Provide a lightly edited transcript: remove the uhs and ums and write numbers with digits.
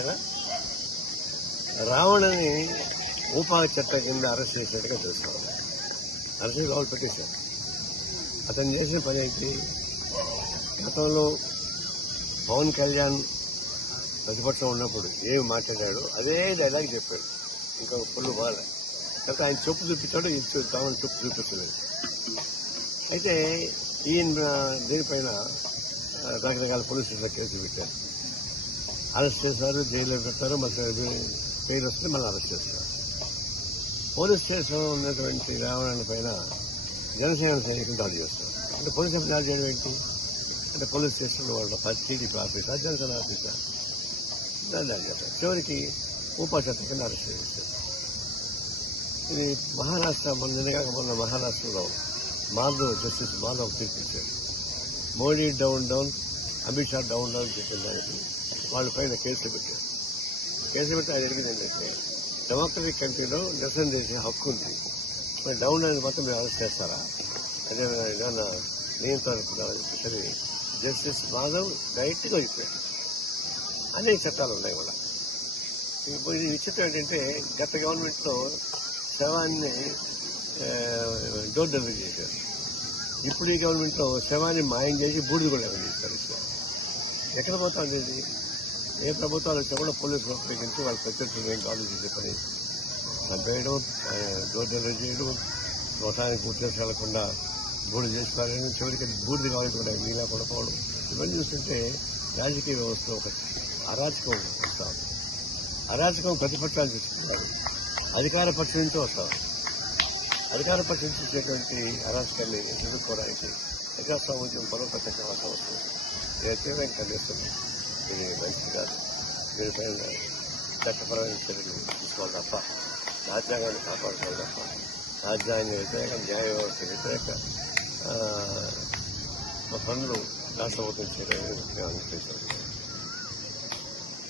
కదా. రావణని ఊపాక చట్టం కింద అరెస్ట్ చేసినట్టుగా తెలుసుకోవాలి. అరెస్ట్ కావాలి పెట్టేశారు. అతను చేసిన పని ఏంటి? గతంలో పవన్ కళ్యాణ్ ప్రతిపక్షం ఉన్నప్పుడు ఏమి మాట్లాడాడు అదే డైలాగ్ చెప్పాడు. ఇంకొక పుల్లు బాల తర్వాత ఆయన చెప్పు చూపించాడు, కావాలి చెప్పు చూపించలేదు. అయితే ఈయన దీనిపైన రకరకాల పోలీస్ స్టేషన్లో కేసులు పెట్టారు. అరెస్ట్ చేశారు, జైల్లో పెట్టారు. మళ్ళీ బెయిల్ వస్తే మళ్ళీ అరెస్ట్ చేస్తారు. పోలీస్ స్టేషన్లో ఉన్నటువంటి రావణ పైన జనసేన సైనికులు దాడి చేస్తారు. అంటే పోలీసు దాడి చేయడం ఏంటి అంటే పోలీస్ స్టేషన్లో వాళ్ళ టీడీపీ ఆఫీసా జనసేన ఆఫీసా దాడి చేస్తారు. చివరికి ఊపా చట్టం కింద అరెస్ట్ చేస్తారు. ఇది మహారాష్ట్ర మొన్న మహారాష్ట్రలో జస్టిస్ మాధవ్ తీర్పిచ్చారు. Modi down down, Amit Shah down down చెప్పిన దానికి వాళ్ళ పైన కేసులు పెట్టారు. కేసులు పెట్టి ఆయన అడిగింది ఏంటంటే డెమోక్రటిక్ కంట్రీలో నిరసన చేసే హక్కు ఉంది, మరి డౌన్ అనేది మాత్రం మీరు అరెస్ట్ చేస్తారా, అదే ఏదన్నా నియంత్రణ చెప్పేసి జస్టిస్ మాధవ్ డైరెక్ట్గా చెప్పారు. అనేక చట్టాలు ఉన్నాయి కూడా. ఇది విచిత్రం ఏంటంటే గత గవర్నమెంట్లో శవాన్ని డోర్ డెలివరీ చేశారు. ఇప్పుడు ఈ గవర్నమెంట్లో శవాన్ని మాయం చేసి బూడిద కూడా చేస్తారు. ఎక్కడ పోతా ఉండేది? ఏ ప్రభుత్వాలు వచ్చినా కూడా పోలీసులు ఉపయోగించి వాళ్ళ ప్రత్యర్థులు ఏం కాల్ చేసే పని చంపేయడం, డోర్ డెలివరీ చేయడం, మొత్తానికి గుర్తేసి వెళ్లకుండా బూడిద చేసి పారేయడం, చివరికి బూడిద కావాలి కూడా నీలా పడిపోవడం. ఇవన్నీ చూస్తుంటే రాజకీయ వ్యవస్థ ఒక అరాచకం వస్తాం. అరాచకం ప్రతిపక్షాలు చూస్తున్నారు, అధికార పక్షం నుంచి వస్తాం. అధికార పక్షం చూసేటువంటి అరాచకాన్ని ఎదుర్కోవడానికి ప్రజాస్వామ్యం పరోపక్ష అవసరం వస్తుంది. తీవ్రంగా ఖండిస్తుంది. ఇది మంచిది కాదు. దీనిపైన చట్టపరమైన చర్యలు తీసుకోవాలి తప్ప, రాజ్యాంగాన్ని కాపాడుకోవాలి తప్ప, రాజ్యాంగ వ్యతిరేక, న్యాయ వ్యవస్థ వ్యతిరేక పనులు రాష్ట్ర ప్రభుత్వం చేయడానికి అనుమతించారు.